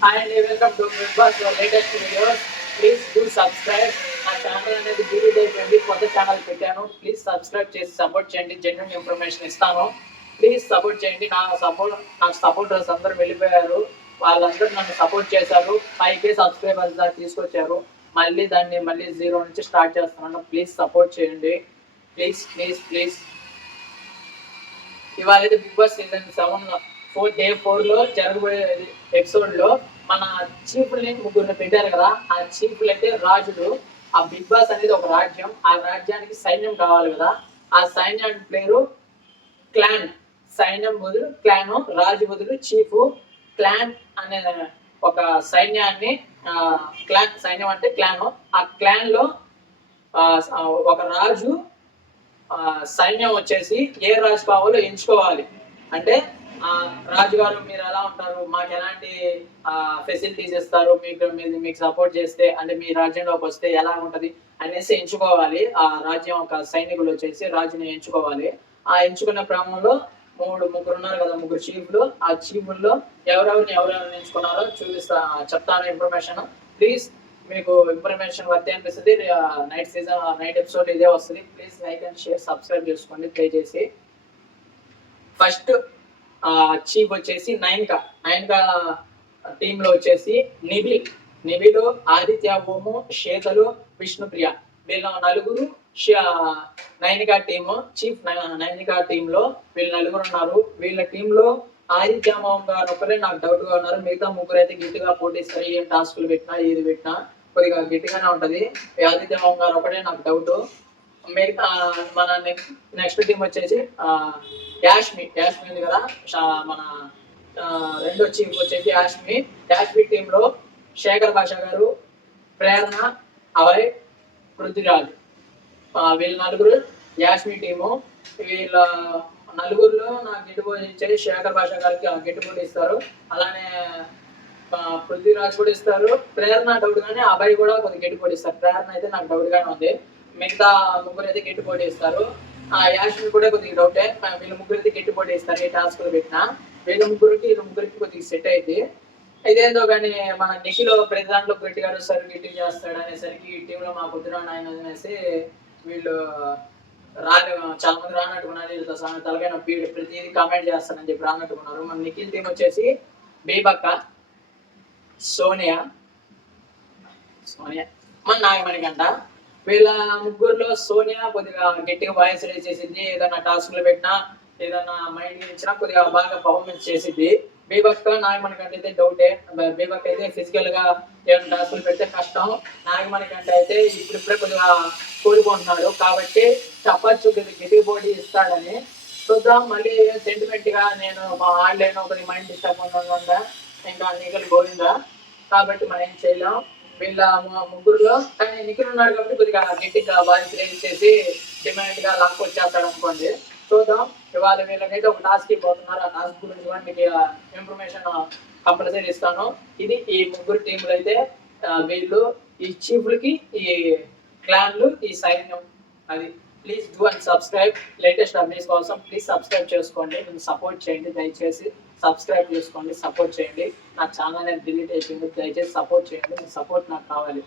Hi అండి, welcome to big boss latest videos. Please do subscribe. నా channel అనేది delete అయిపోయింది, కొత్త ఛానల్ పెట్టాను. ప్లీజ్ సబ్స్క్రైబ్ చేసి సపోర్ట్ చేయండి. జెన్యున్ ఇన్ఫర్మేషన్ ఇస్తాను. ప్లీజ్ సపోర్ట్ చేయండి. నాకు సపోర్టర్స్ అందరూ వెళ్ళిపోయారు. వాళ్ళందరూ నన్ను సపోర్ట్ చేశారు. 5K సబ్స్క్రైబర్స్ దాకా తీసుకొచ్చారు. మళ్ళీ జీరో నుంచి స్టార్ట్ చేస్తున్నాను. ప్లీజ్ సపోర్ట్ చేయండి. Please please please. ఇవాళ అయితే బిగ్ బాస్ సీజన్ 7 డే 4 జరగబోయే ఎపిసోడ్ లో మన చీఫ్ని ముగ్గురిని పెట్టారు కదా. ఆ చీఫ్లు అయితే రాజులు. ఆ బిగ్ బాస్ అనేది ఒక రాజ్యం. ఆ రాజ్యానికి సైన్యం కావాలి కదా. ఆ సైన్యానికి పేరు క్లాన్. సైన్యం బదులు క్లాన్, రాజు బదులు చీఫ్. క్లాన్ అనే ఒక సైన్యాన్ని, క్లాన్ సైన్యం అంటే క్లాన్. ఆ క్లాన్ లో ఒక రాజు సైన్యం వచ్చేసి ఏ రాజు కావాలో ఎంచుకోవాలి. అంటే రాజుగారు మీరు ఎలా ఉంటారు, మాకు ఎలాంటి ఫెసిలిటీస్ ఇస్తారు, మీకు సపోర్ట్ చేస్తే, అంటే మీ రాజ్యంలోకి వస్తే ఎలా ఉంటది అనేసి ఎంచుకోవాలి. ఆ రాజ్యం ఒక సైనికులు వచ్చేసి రాజుని ఎంచుకోవాలి. ఆ ఎంచుకున్న క్రమంలో ముగ్గురు ఉన్నారు కదా, ముగ్గురు చీఫ్లు. ఆ చీఫ్ల్లో ఎవరెవరిని ఎంచుకున్నారో చెప్తాను ఇన్ఫర్మేషన్. ప్లీజ్ మీకు ఇన్ఫర్మేషన్ వర్తి అనిపిస్తుంది. నైట్ ఎపిసోడ్ ఇదే వస్తుంది. Please like and share, subscribe చేసుకోండి దయచేసి. ఫస్ట్ చీఫ్ వచ్చేసి నైన్కా టీమ్ లో వచ్చేసి నిబిల్, ఆదిత్య, ఓము, శేతలు, విష్ణుప్రియ, వీళ్ళ నలుగురు Nainika team. Chief Nainika team లో వీళ్ళు నలుగురు ఉన్నారు. వీళ్ళ టీమ్ లో ఆదిత్య మోహన్ గారు ఒకరే నాకు డౌట్ గా ఉన్నారు. మిగతా ముగ్గురు అయితే గట్టిగా పోటీస్తారు. ఏం టాస్కులు పెట్టినా ఏది పెట్టినా కొద్దిగా గట్టిగానే ఉంటది. ఆదిత్య మోహన్ గారు ఒకటే నాకు డౌట్. మిగతా మన నెక్స్ట్ టీం వచ్చేసి యాష్మి ఉంది కదా. మన రెండో చీఫ్ వచ్చేసి యాష్మి టీమ్ లో శేఖర్ భాష గారు, ప్రేరణ, అభయ్, పృథ్వీరాజ్, వీళ్ళ నలుగురు యాష్మి టీము. వీళ్ళ నలుగురులో నాకు గిట్టుబోటీ ఇచ్చేది శేఖర్ భాష గారికి గిట్టుబోటీ ఇస్తారు. అలానే పృథ్వీరాజ్ కూడా ఇస్తారు. ప్రేరణ డౌట్ గానే, అభయ్ కూడా కొద్దిగా గిట్టుబోటీ ఇస్తారు. ప్రేరణ అయితే నాకు డౌట్ గానే ఉంది. మిగతా ముగ్గురు అయితే గిట్టుబోటీ ఇస్తారు. యాష్మి కూడా కొద్దిగా డౌటే. వీళ్ళ ముగ్గురు అయితే గిట్టుబోటీ ఇస్తారు. ఏ టాస్క్ పెట్టినా వీళ్ళ ముగ్గురికి కొద్దిగా సెట్ అయితే. ఇదేందో కానీ మన నిఖిల్ ప్రతి దాంట్లో గట్టిగా అరుస్తారు, గట్టి చేస్తాడు అనేసరికి ఈ టీంలో మా పొద్దున ఆయన అనేసి వీళ్ళు చాలా మంది రానట్టుకున్నారు. వీళ్ళతో తలకైన నొప్పి, ప్రతిదీ కామెంట్ చేస్తానని చెప్పి రానట్టుకున్నారు. మన నిఖిల్ టీం వచ్చేసి బేబక్క, సోనియా, మన నాగమణికంట. వీళ్ళ ముగ్గురులో సోనియా కొద్దిగా గట్టిగా వాయిస్ రేస్ చేసింది. ఏదైనా టాస్క్లు పెట్టినా, ఏదైనా మైండ్ ఇచ్చినా కొద్దిగా బాగా పర్ఫార్మెన్స్ చేసింది. బీబక్ నాగమణికంట అయితే డౌటే. బీబక్ అయితే ఫిజికల్ గా ఏమైనా టాస్క్లు పెడితే కష్టం. నాగమణికంట అయితే ఇప్పుడిప్పుడే కొద్దిగా కోలుకుంటున్నాడు. కాబట్టి చెప్పచ్చు గట్టిగా పోటీ ఇస్తాడని. చూద్దాం. మళ్ళీ సెంటిమెంట్ గా నేను మా ఆడలేను, కొద్దిగా మైండ్ డిస్టర్బ్ ఉందా, ఇంకా నిఖిల్ గోవిందా. కాబట్టి మనం ఏం చేయలేం. వీళ్ళ ముగ్గురులో కానీ నిఖిల్ ఉన్నాడు కాబట్టి కొద్దిగా గట్టిగా వాయిస్ రేజ్ చేసి డిమాండ్ గా లాక్ వచ్చేస్తాడు అనుకోండి. చూద్దాం. ఇవాళ వీళ్ళకైతే ఒక టాస్క్ ఇవ్వబోతున్నారు. ఆ టాస్క్ గురించి కూడా మీకు ఇన్ఫర్మేషన్ కంపల్సరీ ఇస్తాను. ఇది ఈ ముగ్గురు టీంలు అయితే వీళ్ళు ఈ చీఫ్లకి, ఈ క్లాన్లు, ఈ సైన్యం. అది please do and subscribe. Latest updates కోసం ప్లీజ్ సబ్స్క్రైబ్ చేసుకోండి. నేను సపోర్ట్ చేయండి దయచేసి. సబ్స్క్రైబ్ చేసుకోండి, సపోర్ట్ చేయండి. నా ఛానల్ అనేది డిలీట్ అయిపోయింది. దయచేసి సపోర్ట్ చేయండి. మీ సపోర్ట్ నాకు కావాలి.